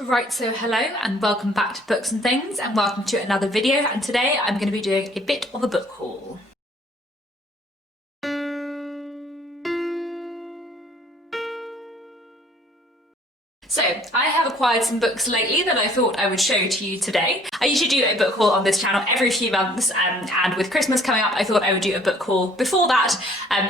Right, so hello and welcome back to Books and Things, and welcome to another video, and today I'm going to be doing a bit of a book haul. So, I have acquired some books lately that I thought I would show to you today. I usually do a book haul on this channel every few months, and with Christmas coming up I thought I would do a book haul before that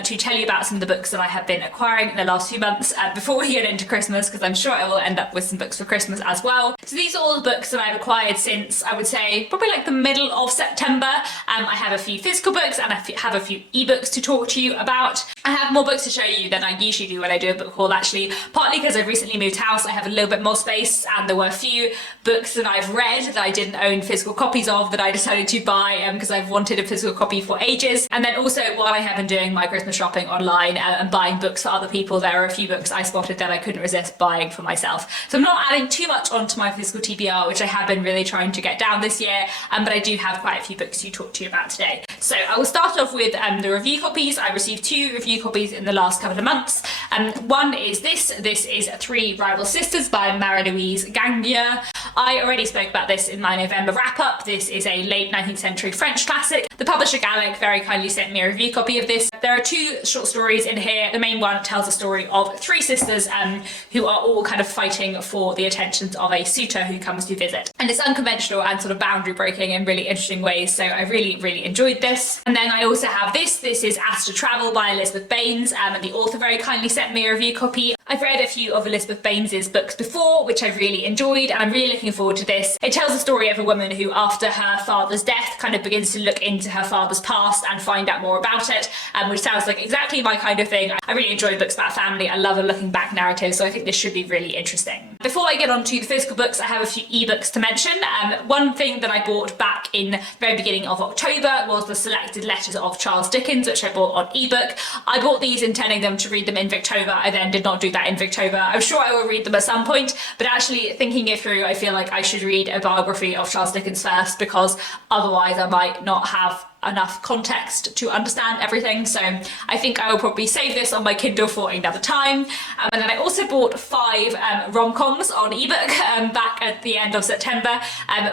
to tell you about some of the books that I have been acquiring in the last few months before we get into Christmas, because I'm sure I will end up with some books for Christmas as well. So these are all the books that I've acquired since, I would say, probably like the middle of September. I have a few physical books and I have a few ebooks to talk to you about. I have more books to show you than I usually do when I do a book haul, actually, partly because I've recently moved house. I have a little bit more space, and there were a few books that I've read that I didn't own physical copies of that I decided to buy because I've wanted a physical copy for ages. And then also, while I have been doing my Christmas shopping online and buying books for other people, there are a few books I spotted that I couldn't resist buying for myself. So I'm not adding too much onto my physical TBR, which I have been really trying to get down this year, but I do have quite a few books to talk to you about today. So I will start off with the review copies. I received 2 review copies in the last couple of months. One is this is Three Rival Sisters by Marie-Louise Gangier. I already spoke about this in my November wrap-up. This is a late 19th century French classic. The publisher Gallic very kindly sent me a review copy of this. There are 2 short stories in here. The main one tells a story of 3 sisters who are all kind of fighting for the attentions of a suitor who comes to visit. And it's unconventional and sort of boundary breaking in really interesting ways, so I really enjoyed this. And then I also have this. This is Aster Travel by Elizabeth Baines, and the author very kindly sent me a review copy. I've read a few of Elizabeth Baines's books before, which I've really enjoyed, and I'm really looking forward to this. It tells the story of a woman who, after her father's death, kind of begins to look into her father's past and find out more about it, which sounds like exactly my kind of thing. I really enjoy books about family. I love a looking back narrative, so I think this should be really interesting. Before I get on to the physical books, I have a few ebooks to mention. One thing that I bought back in the very beginning of October was the Selected Letters of Charles Dickens, which I bought on ebook. I bought these intending them to read them in Victober. I then did not do that in Victober. I'm sure I will read them at some point, but actually thinking it through, I feel like I should read a biography of Charles Dickens first, because otherwise I might not have enough context to understand everything. So I think I will probably save this on my Kindle for another time. And then I also bought 5 rom-coms on ebook back at the end of September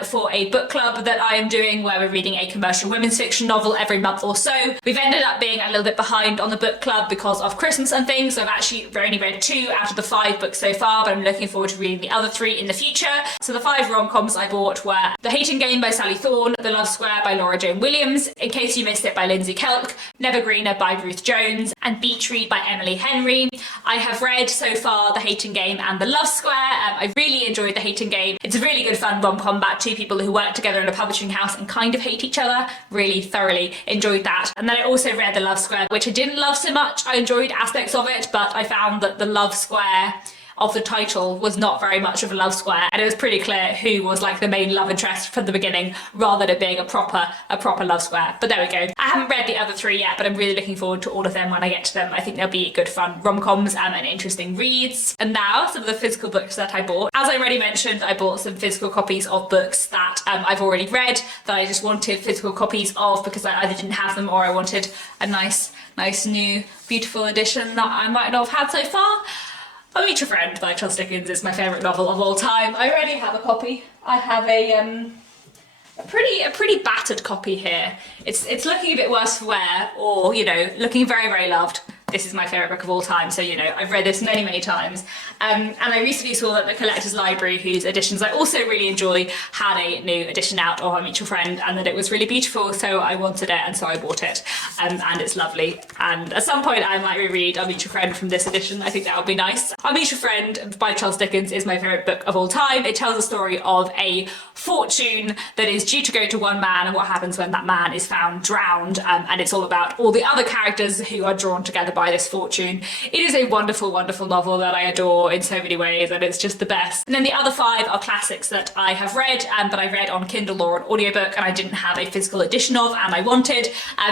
for a book club that I am doing, where we're reading a commercial women's fiction novel every month or so. We've ended up being a little bit behind on the book club because of Christmas and things, so I've actually only read 2 out of the 5 books so far, but I'm looking forward to reading the other 3 in the future. So the 5 rom-coms I bought were The Hating Game by Sally Thorne, The Love Square by Laura Jane Williams, In Case You Missed It by Lindsay Kelk, Never Greener by Ruth Jones, and Beach Read by Emily Henry. I have read so far The Hating Game and The Love Square. I really enjoyed The Hating Game. It's a really good fun rom-com about 2 people who work together in a publishing house and kind of hate each other. Really thoroughly enjoyed that. And then I also read The Love Square, which I didn't love so much. I enjoyed aspects of it, but I found that The Love Square of the title was not very much of a love square, and it was pretty clear who was like the main love interest from the beginning, rather than it being a proper love square. But there we go. I haven't read the other 3 yet, but I'm really looking forward to all of them when I get to them. I think they'll be good fun rom-coms and interesting reads. And now some of the physical books that I bought. As I already mentioned, I bought some physical copies of books that I've already read, that I just wanted physical copies of because I either didn't have them or I wanted a nice new beautiful edition that I might not have had so far. I'll Meet Your Friend by Charles Dickens is my favourite novel of all time. I already have a copy. I have a pretty battered copy here. It's looking a bit worse for wear, or, you know, looking very loved. This is my favourite book of all time, so, you know, I've read this many times. And I recently saw that the Collector's Library, whose editions I also really enjoy, had a new edition out of I Meet Your Friend, and that it was really beautiful, so I wanted it, and so I bought it. And it's lovely. And at some point I might reread I Meet Your Friend from this edition. I think that would be nice. I Meet Your Friend by Charles Dickens is my favourite book of all time. It tells the story of a fortune that is due to go to one man and what happens when that man is found drowned, and it's all about all the other characters who are drawn together by this fortune. It is a wonderful novel that I adore in so many ways, and it's just the best. And then the other 5 are classics that I have read, but I read on Kindle or on audiobook, and I didn't have a physical edition of, and I wanted.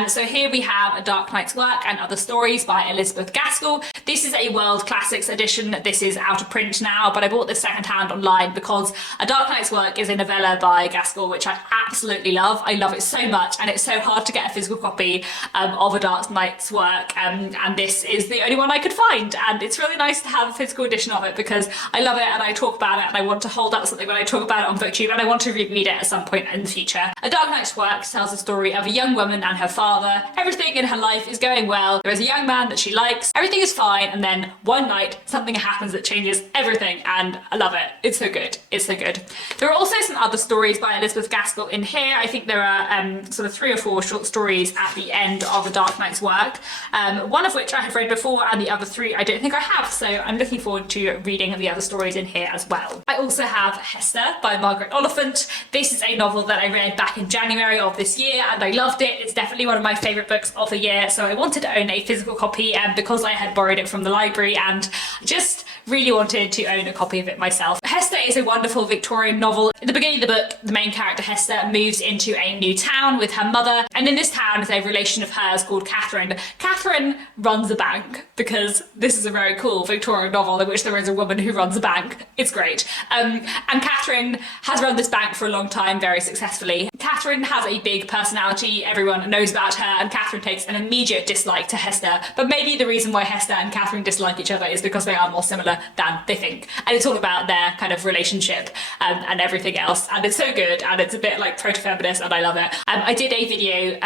So here we have A Dark Knight's Work and Other Stories by Elizabeth Gaskell. This is a World Classics edition. This is out of print now, but I bought this secondhand online because A Dark Knight's Work is a novella by Gaskell, which I absolutely love. I love it so much, and it's so hard to get a physical copy of A Dark Knight's Work, and and this is the only one I could find, and it's really nice to have a physical edition of it because I love it and I talk about it and I want to hold up something when I talk about it on BookTube, and I want to reread it at some point in the future. A Dark Knight's Work tells the story of a young woman and her father. Everything in her life is going well. There is a young man that she likes. Everything is fine, and then one night something happens that changes everything, and I love it. It's so good. It's so good. There are also some other stories by Elizabeth Gaskell in here. I think there are sort of 3 or 4 short stories at the end of The Dark Knight's Work, one of which I have read before and the other 3 I don't think I have, so I'm looking forward to reading the other stories in here as well. I also have Hester by Margaret Oliphant. This is a novel that I read back in January of this year and I loved it. It's definitely one of my favourite books of the year, so I wanted to own a physical copy, and because I had borrowed it from the library and just really wanted to own a copy of it myself. Hester is a wonderful Victorian novel. At the beginning of the book, the main character Hester moves into a new town with her mother, and in this town is a relation of hers called Catherine. Catherine runs a bank, because this is a very cool Victorian novel in which there is a woman who runs a bank. It's great. And Catherine has run this bank for a long time very successfully. Catherine has a big personality, everyone knows about her, and Catherine takes an immediate dislike to Hester, but maybe the reason why Hester and Catherine dislike each other is because they are more similar than they think, and it's all about their kind of relationship and everything else, and it's so good, and it's a bit like proto-feminist, and I love it. I did a video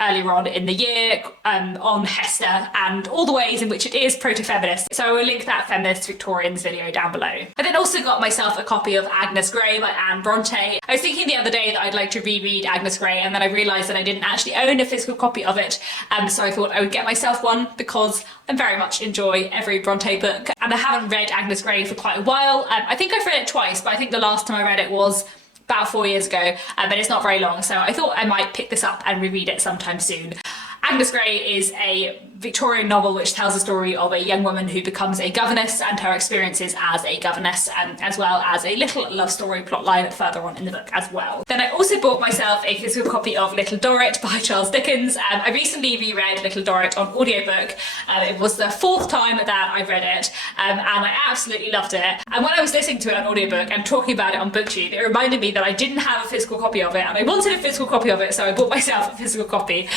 earlier on in the year on Hester and all the ways in which it is proto-feminist, so I will link that Feminist Victorians video down below. I then also got myself a copy of Agnes Gray by Anne Bronte. I was thinking the other day that I'd like to reread Agnes Gray, and then I realised that I didn't actually own a physical copy of it, so I thought I would get myself one because I very much enjoy every Bronte book, and I haven't read Agnes Gray for quite a while. I think I've read it twice, but I think the last time I read it was about 4 years ago, but it's not very long, so I thought I might pick this up and reread it sometime soon. Agnes Gray is a Victorian novel which tells the story of a young woman who becomes a governess and her experiences as a governess, as well as a little love story plotline further on in the book as well. Then I also bought myself a physical copy of Little Dorrit by Charles Dickens. I recently reread Little Dorrit on audiobook. It was the 4th time that I read it, and I absolutely loved it. And when I was listening to it on audiobook and talking about it on BookTube, it reminded me that I didn't have a physical copy of it, and I wanted a physical copy of it, so I bought myself a physical copy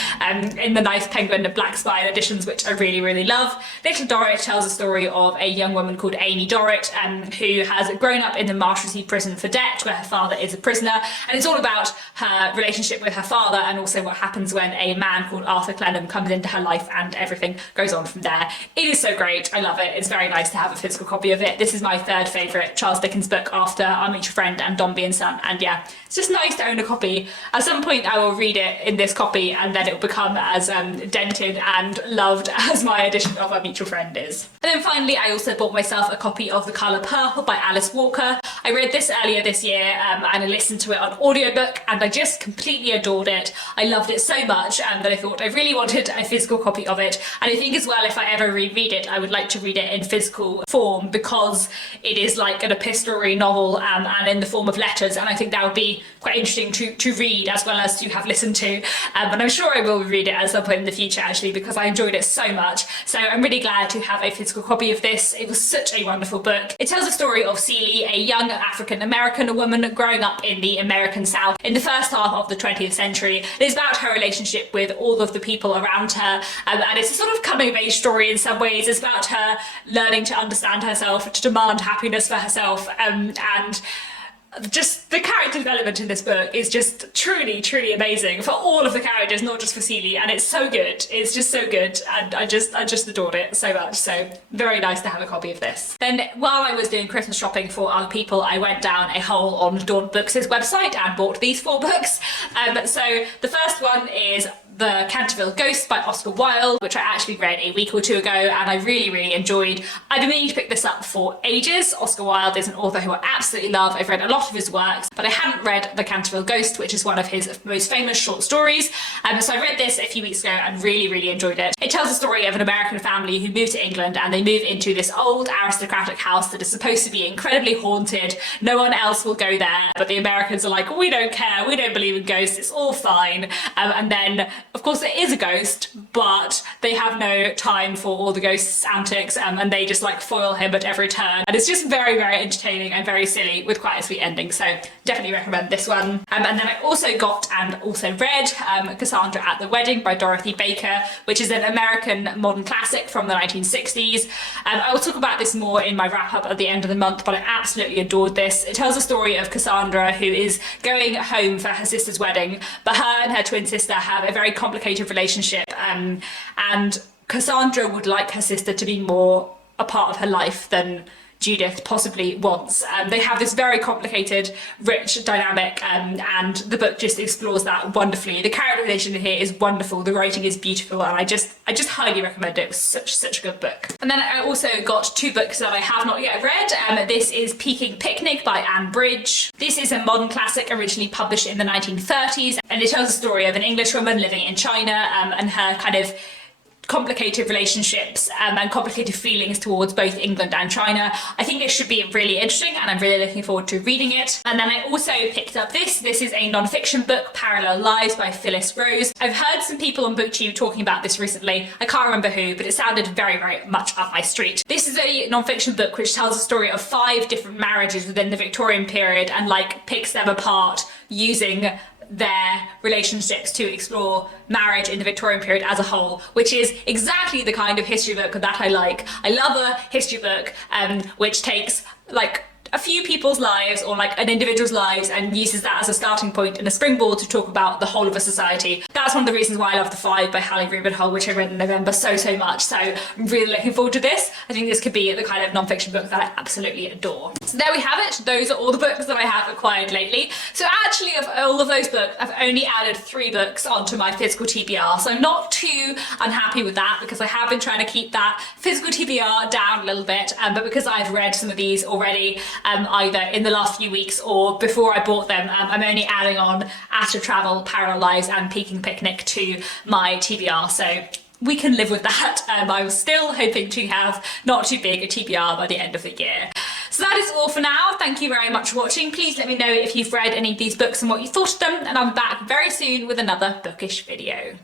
in the nice penguin and black spine editions, which I really, really love. Little Dorrit tells a story of a young woman called Amy Dorrit, who has grown up in the Marshalsea prison for debt, where her father is a prisoner, and it's all about her relationship with her father and also what happens when a man called Arthur Clenham comes into her life, and everything goes on from there. It is so great. I love it. It's very nice to have a physical copy of it. This is my 3rd favourite Charles Dickens book after Our Mutual Friend and Dombey and Son, and yeah, it's just nice to own a copy. At some point I will read it in this copy, and then it will become as dented and loved as my edition of Our Mutual Friend is. And then finally I also bought myself a copy of The Colour Purple by Alice Walker. I read this earlier this year and I listened to it on audiobook, and I just completely adored it. I loved it so much that I thought I really wanted a physical copy of it, and I think as well if I ever reread it I would like to read it in physical form because it is like an epistolary novel and in the form of letters, and I think that would be quite interesting to read as well as to have listened to, and I'm sure I will read it at some point in the future actually because I enjoyed it so much. So I'm really glad to have a physical copy of this. It was such a wonderful book. It tells the story of Celie, a young African-American woman growing up in the American South in the first half of the 20th century. It is about her relationship with all of the people around her, and it's a sort of coming-of-age story in some ways. It's about her learning to understand herself, to demand happiness for herself, and just the character development in this book is just truly, truly amazing for all of the characters, not just for Celie, and it's so good. It's just so good, and I just adored it so much, so very nice to have a copy of this. Then while I was doing Christmas shopping for other people, I went down a hole on Dorrit Books' website and bought these 4 books. So the first one is The Canterville Ghost by Oscar Wilde, which I actually read a week or 2 ago and I really, really enjoyed. I've been meaning to pick this up for ages. Oscar Wilde is an author who I absolutely love. I've read a lot of his works, but I hadn't read The Canterville Ghost, which is one of his most famous short stories. So I read this a few weeks ago and really, really enjoyed it. It tells the story of an American family who move to England, and they move into this old aristocratic house that is supposed to be incredibly haunted. No one else will go there, but the Americans are like, we don't care, we don't believe in ghosts, it's all fine. And then of course there is a ghost, but they have no time for all the ghost's antics, and they just like foil him at every turn. And it's just very, very entertaining and very silly with quite a sweet ending. So definitely recommend this one. And then I also got and also read Cassandra at the Wedding by Dorothy Baker, which is an American modern classic from the 1960s. I will talk about this more in my wrap up at the end of the month, but I absolutely adored this. It tells the story of Cassandra, who is going home for her sister's wedding, but her and her twin sister have a very complicated relationship, and Cassandra would like her sister to be more a part of her life than Judith possibly wants. They have this very complicated, rich dynamic, and the book just explores that wonderfully. The characterization here is wonderful, the writing is beautiful, and I just highly recommend it. It was such a good book. And then I also got two books that I have not yet read. This is Peking Picnic by Anne Bridge. This is a modern classic originally published in the 1930s, and it tells the story of an English woman living in China, and her kind of complicated relationships and complicated feelings towards both England and China. I think it should be really interesting, and I'm really looking forward to reading it. And then I also picked up this. This is a non-fiction book, Parallel Lives by Phyllis Rose. I've heard some people on BookTube talking about this recently. I can't remember who, but it sounded very, very much up my street. This is a non-fiction book which tells the story of 5 different marriages within the Victorian period and like picks them apart using their relationships to explore marriage in the Victorian period as a whole, which is exactly the kind of history book that I like. I love a history book which takes like a few people's lives or like an individual's lives and uses that as a starting point and a springboard to talk about the whole of a society. That's one of the reasons why I love The Five by Hallie Rubenhall, which I read in November so much. So I'm really looking forward to this. I think this could be the kind of non-fiction book that I absolutely adore. So there we have it. Those are all the books that I have acquired lately. So actually, of all of those books, I've only added 3 books onto my physical TBR. So I'm not too unhappy with that, because I have been trying to keep that physical TBR down a little bit, but because I've read some of these already, either in the last few weeks or before I bought them, I'm only adding on Aster Travel, Parallel Lives and Peking Picnic to my TBR, so we can live with that. I was still hoping to have not too big a TBR by the end of the year. So that is all for now. Thank you very much for watching. Please let me know if you've read any of these books and what you thought of them, and I'm back very soon with another bookish video.